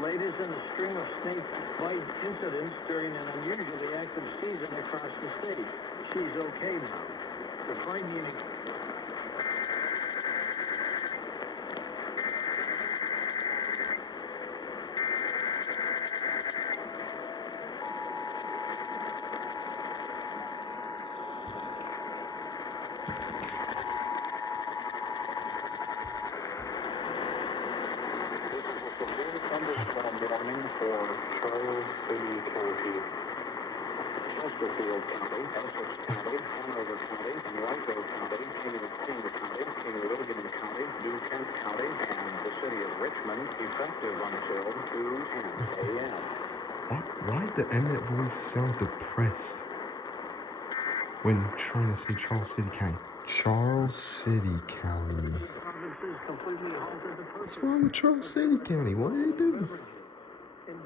latest in a string of snake bite incidents during an unusually active season across the state. She's okay now. The frightening... Thunderstorm warning for Charles City County, Chesterfield County, Essex County, Hanover County, Wakefield County, King County, King William County, New Kent County, and the city of Richmond, effective until 2:10 a.m. Why did the Emmett voice sound depressed when trying to say Charles City County? Charles City County. What's wrong with Charles City County? What did they do?